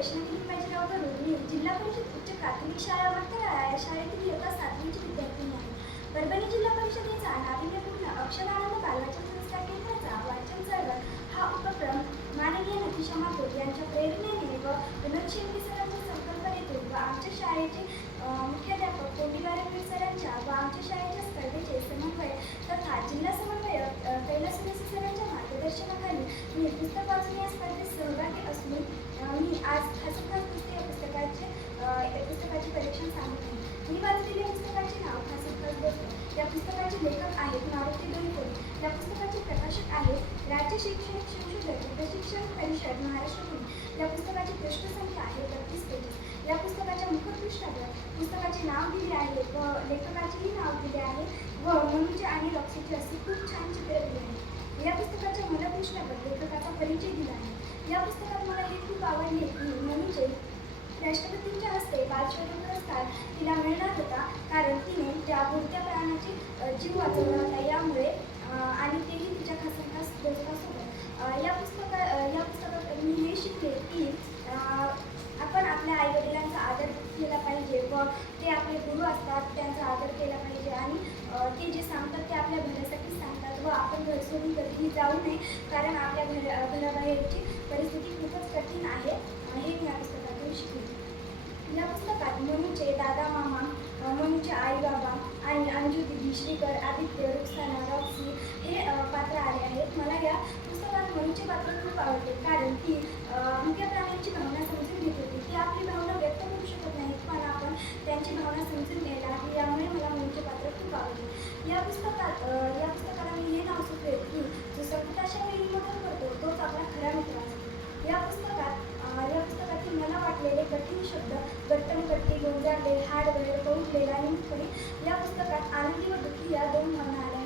वैष्णवी बाजीराव गरुड मी जिल्हा परिषद उच्च प्राथमिक शाळा माथेराळा या शाळेतील इयत्ता 7वीची विद्यार्थिनी आहे. परभणी जिल्हा परिषदेचा नाविन्यपूर्ण अक्षरानंद बालवाचन संस्था केंद्राचा वाचन चळवळ हा उपक्रम माननीय नितीश माथुर यांच्या प्रेरणेने व विनोद शेळके सरांच्या संकल्पनेतून व आमच्या शाळेचे मुख्याध्यापक कोंडीवारे सरांच्या व आमच्या शाळेच्या स्पर्धेचे समन्वय तथा जिल्हा समन्वयक कैलास सरांच्या मार्गदर्शनाखाली मी पुस्तक वाचन या स्पर्धेत सहभागी असून मी आज खास पुस्तकाचे परीक्षण सांगत आहे. मी वाचलेल्या पुस्तकाचे नाव खास गोष्ट. या पुस्तकाचे लेखक आहेत मारुती दोनकोरे. या पुस्तकाचे प्रकाशक आहेत राज्य शैक्षणिक संशोधक प्रशिक्षण परिषद महाराष्ट्र पुणे. या पुस्तकाची पृष्ठसंख्या आहे 32 पेजेस. या पुस्तकाच्या मुखपृष्ठावर पुस्तकाचे नाव दिले आहे व लेखकाचेही नाव दिले आहे व मनुचे आणि रॉक्सीचे असे खूप छान चित्र दिले आहे. या पुस्तकाच्या मनपृष्ठावर लेखकाचा परिचय दिला आहे. या पुस्तकात मला हे खूप आवडले की मनुचे राष्ट्रपतींच्या हस्ते बालशौर्य पुरस्कार तिला मिळणार होता, कारण तिने त्या बुडत्या प्राण्याचे जीव वाचवला होता. यामुळे आणि तेही तिच्या खास दोस्तासोबत. या पुस्तकात मी हे शिकले की आपण आपल्या आईवडिलांचा आदर केला पाहिजे व ते आपले गुरु असतात त्यांचा आदर केला पाहिजे आणि ते जे सांगतात ते आपल्या भल्यासाठी सांगतात व आपण घर सोडून कधीही जाऊ नये, कारण आपल्या घराबाहेरची परिस्थिती खूपच कठीण आहे. हे मी या पुस्तकातून शिकले. या पुस्तकात मनुचे दादा मामा, मनुचे आई बाबा आणि अंजू दिदी, श्रीकर, आदित्य, रुक्साना, रॉक्सी हे पात्र आले आहेत. मला या पुस्तकात मनुचे पात्र खूप आवडते, कारण ती मुख्य प्राण्यांची भावना समजून घेत होती. ती आपली भावना व्यक्त करू शकत नाहीत, पण आपण त्यांची भावना समजून घ्यायला हवी. यामुळे मला मनुचे पात्र खूप आवडते. या पुस्तकाला मी हे नाव सुचवेल की जो संकटाच्या वेळी मदत करतो तोच आपला खरा मित्र असतो. या पुस्तकातील मला वाटलेले कठीण शब्द गट्टमगट्टी, गोंजारले, हाड वगैरे करून लिहिला. या पुस्तकात आनंदी व दुःखी या दोन भावना आल्या